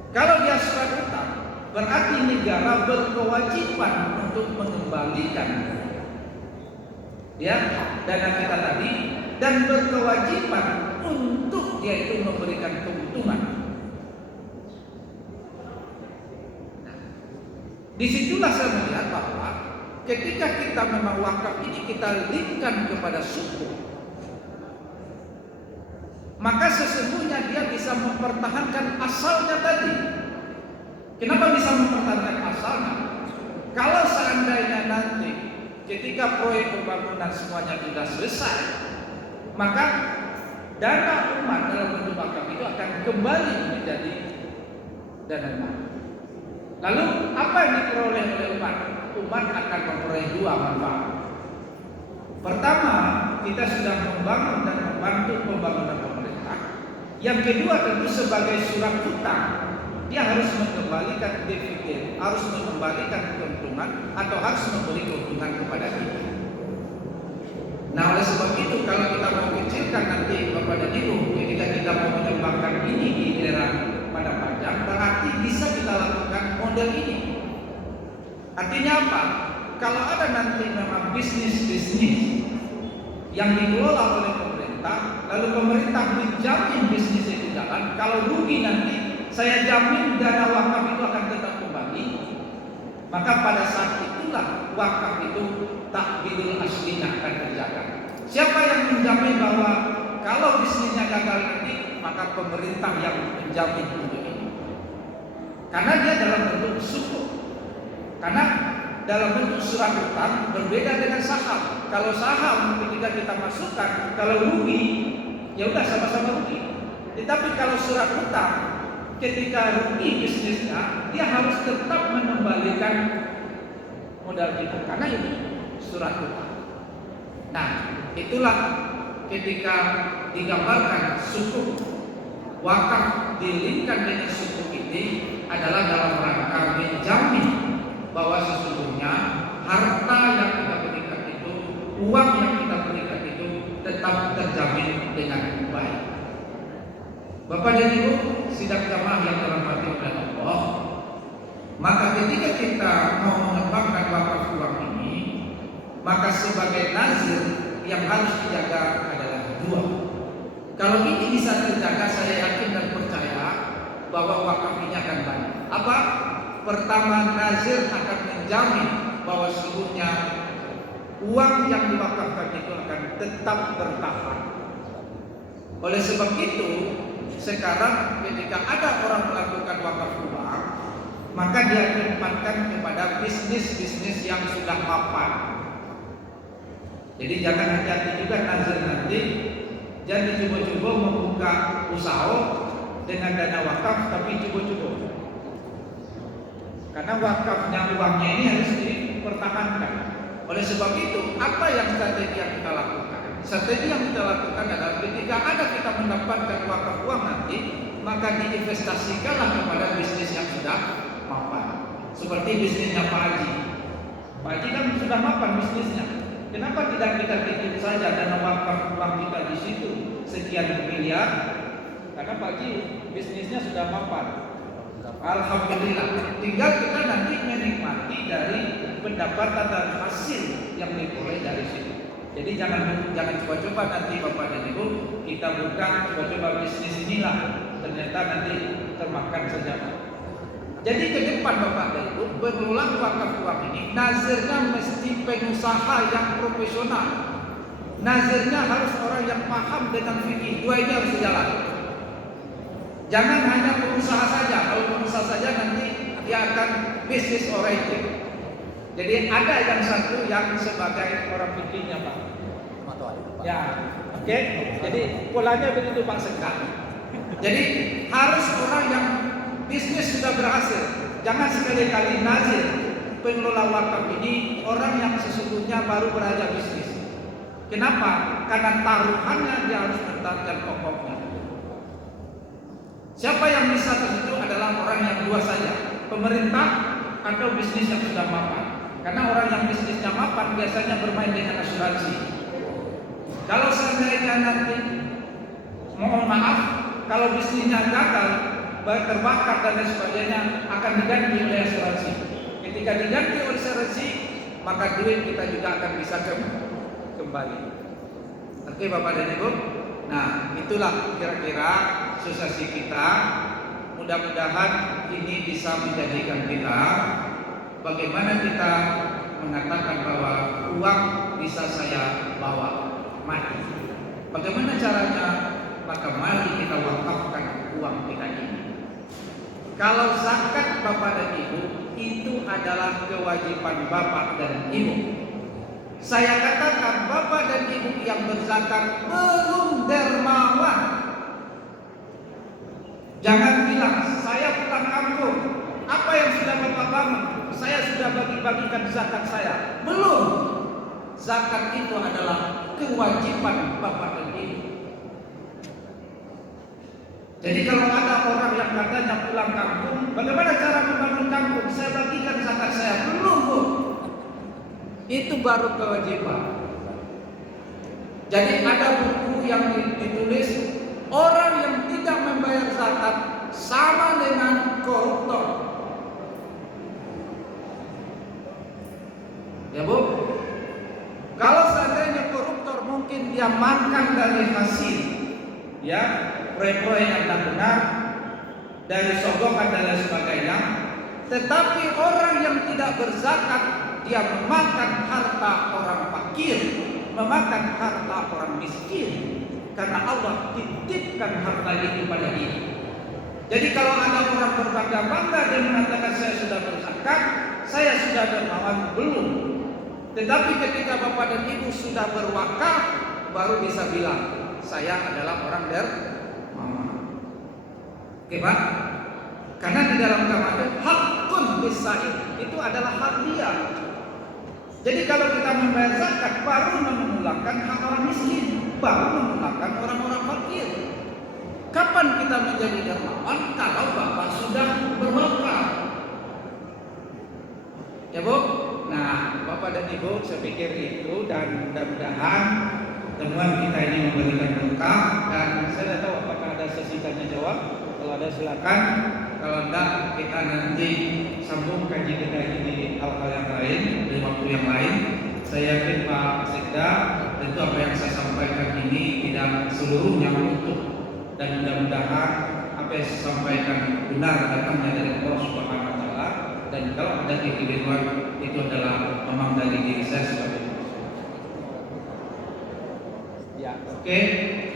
Kalau dia surat hutang, berarti negara berkewajiban untuk mengembalikan ya dana kita tadi, dan berkewajiban untuk dia itu memberikan keuntungan Disitulah saya melihat bahwa ketika kita memang wakaf ini kita linkkan kepada suku, maka sesungguhnya dia bisa mempertahankan asalnya tadi. Kenapa bisa mempertahankan asalnya? Kalau seandainya nanti ketika proyek pembangunan semuanya sudah selesai, maka dana umat dalam bentuk wakaf itu akan kembali menjadi dana umat. Lalu apa yang diperoleh oleh umat? Umat akan memperoleh dua manfaat. Pertama, kita sudah membangun dan membantu pembangunan pemerintah. Yang kedua tentu sebagai surat hutang, dia harus mengembalikan dividen, harus mengembalikan keuntungan atau harus memberi keuntungan kepada kita. Nah, oleh sebab itu kalau kita mau kecilkan nanti Bapak dan Ibu, ketika kita mau mengembangkan ini di daerah pada pajak, berarti bisa kita lakukan model ini. Artinya apa? Kalau ada nanti memang bisnis-bisnis yang dikelola oleh pemerintah, lalu pemerintah menjamin bisnis itu jalan, kalau rugi nanti saya jamin dana wakaf itu akan tetap kembali. Maka pada saat itulah wakaf itu takdirul aslinya akan terjaga. Siapa yang menjamin bahwa kalau bisnisnya gagal nanti, maka pemerintah yang menjamin untuk ini. Karena dia dalam bentuk sukuk. Karena dalam bentuk surat hutang berbeda dengan saham. Kalau saham ketika kita masukkan, kalau rugi, ya udah sama-sama rugi. Tetapi kalau surat hutang, ketika rugi bisnisnya, dia harus tetap mengembalikan modal kita. Karena ini surat hutang. Nah, itulah ketika digambarkan sukuk wakaf dilingkan dengan sukuk ini adalah dalam rangka menjamin bahwa sesungguhnya harta yang kita berikan itu, uang yang kita berikan itu tetap terjamin dengan baik. Bapak dan Ibu, sidang jamaah yang dirahmati oleh Allah, maka ketika kita mau mengembangkan wakaf uang ini, maka sebagai nazir yang harus dijaga adalah dua. Kalau ini bisa terjaga, saya yakin dan percaya bahwa wakaf ini akan banyak. Apa? Pertama, nazir akan menjamin bahwa sesungguhnya uang yang diwakafkan itu akan tetap bertahan. Oleh sebab itu, sekarang ketika ada orang melakukan wakaf uang, maka dia tempatkan kepada bisnis-bisnis yang sudah mapan. Jadi jangan hati-hati juga nazir nanti, jangan coba-coba membuka usaha dengan dana wakaf tapi coba-coba. Karena wakafnya uangnya ini harus dipertahankan. Oleh sebab itu, apa yang strategi yang kita lakukan? Strategi yang kita lakukan adalah ketika ada kita mendapatkan wakaf uang nanti, maka diinvestasikanlah kepada bisnis yang sudah mapan. Seperti bisnisnya Pak Haji. Pak Haji kan sudah mapan bisnisnya. Kenapa tidak kita bikin saja dana wakaf uang kita di situ sekian miliar? Karena Pak Haji bisnisnya sudah mapan. Alhamdulillah, tinggal kita nanti menikmati dari pendapatan dan hasil yang diperoleh dari situ. Jadi jangan coba-coba nanti Bapak dan Ibu kita buka coba-coba bisnis inilah, ternyata nanti termakan saja. Jadi ke depan Bapak dan Ibu pengelola wakaf uang ini nazirnya mesti pengusaha yang profesional. Nazirnya harus orang yang paham dengan fikih. Dua ini harus jalan. Jangan hanya pengusaha saja. Kalau pengusaha saja nanti dia akan bisnis oriented. Jadi ada yang satu yang sebagai orang fikihnya Pak. Ya, oke. Jadi polanya begitu Pak Sekar. Jadi harus orang yang bisnis sudah berhasil. Jangan sekali-kali nazir pengelola wakaf ini orang yang sesungguhnya baru belajar bisnis. Kenapa? Karena taruhannya dia harus menetapkan pokoknya. Siapa yang bisa tertentu adalah orang yang dua saja, pemerintah atau bisnis yang sudah mapan. Karena orang yang bisnisnya mapan biasanya bermain dengan asuransi. Kalau seandainya nanti, mohon maaf, kalau bisnisnya gagal, terbakar dan lain sebagainya akan diganti oleh asuransi. Ketika diganti oleh asuransi, maka duit kita juga akan bisa kembali. Oke Bapak dan Ibu. Nah, itulah kira-kira asosiasi kita. Mudah-mudahan ini bisa menjadikan kita bagaimana kita mengatakan bahwa uang bisa saya bawa mati? Bagaimana caranya? Maka mari kita wakafkan uang kita ini. Kalau zakat Bapak dan Ibu itu adalah kewajiban Bapak dan Ibu. Saya katakan Bapak dan Ibu yang berzakat belum dermawan. Jangan bilang saya pulang kampung, apa yang sudah Bapak bangun? Saya sudah bagi-bagikan zakat saya. Belum. Zakat itu adalah kewajiban Bapak dan Ibu. Jadi kalau ada orang yang katanya pulang kampung, bagaimana cara membangun kampung? Saya bagikan zakat saya. Belum, Bu. Itu baru kewajiban. Jadi ada buku yang ditulis, orang yang tidak membayar zakat sama dengan koruptor. Ya, Bu. Kalau seandainya koruptor mungkin dia makan dari hasil, ya, proyek-proyek yang tak benar, dari sogokan dan lain sebagainya. Tetapi orang yang tidak berzakat, dia memakan harta orang fakir, memakan harta orang miskin, karena Allah titipkan harta itu pada dia. Jadi kalau ada orang berbangga-bangga dia mengatakan saya sudah berzakat, saya sudah dermawan, belum. Tetapi ketika Bapak dan Ibu sudah berwakaf, baru bisa bilang saya adalah orang dermawan. Oke, Pak? Karena di dalam agama itu hakun bisaid, itu adalah hak dia. Jadi kalau kita membayar zakat, baru memulangkan hak orang miskin, baru memulangkan orang-orang fakir. Kapan kita menjadi dermawan? Kalau Bapak sudah berwakaf. Ya, Bu? Nah, Bapak dan Ibu, saya pikir itu, dan mudah-mudahan temuan kita ini memberikan berkah. Dan saya tidak tahu apakah ada sesi tanya jawab. Kalau ada silakan. Kalau tidak, kita nanti sambung kaji kita ini di hal-hal yang lain, di waktu yang lain. Saya yakin Pak Sekda, tentu apa yang saya sampaikan ini tidak seluruhnya utuh, dan mudah-mudahan apa yang saya sampaikan benar datangnya dari Allah Subhanahu Wa Taala. Dan kalau ada kekeliruan, itu adalah memang dari diri saya sebagai manusia. Ya, oke,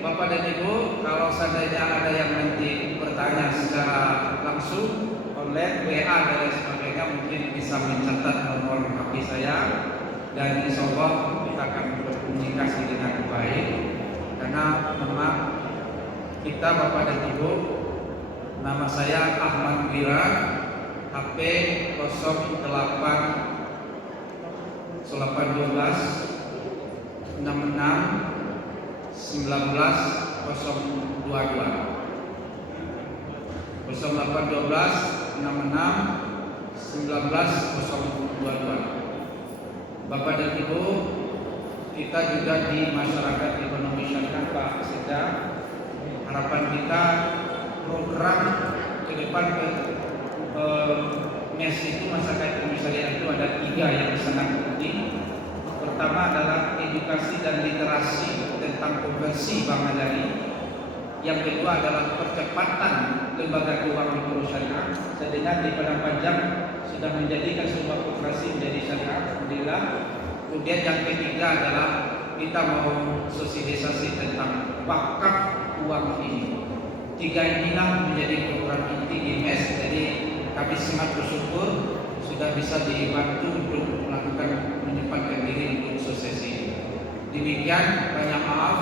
Bapak dan Ibu, kalau seandainya ada yang nanti bertanya secara langsung, online, WA dan lain sebagainya, mungkin bisa mencatat nomor HP saya, dan insya Allah kita akan berkomunikasi dengan baik. Karena memang kita Bapak dan Ibu, nama saya Ahmad Wira, HP 08 1812 66 19022 0812 66 19022. Bapak dan Ibu, kita juga di masyarakat ekonomi syariah Pak Sekda, harapan kita program ke depan MES itu, masyarakat ekonomi syariah itu ada 3 yang sangat penting. Pertama adalah edukasi dan literasi tentang konversi Bank Mandiri. Yang kedua adalah percepatan lembaga keuangan mikro syariah. Saya dengar di Padang Panjang sudah menjadikan sebuah koperasi menjadi syariah, alhamdulillah. Kemudian yang ketiga adalah kita mau sosialisasi tentang wakaf uang ini. 3 inilah menjadi program inti di MES. Jadi kami sangat bersyukur sudah bisa dibantu untuk melakukan menyempatkan diri untuk sosialisasi. Demikian, banyak maaf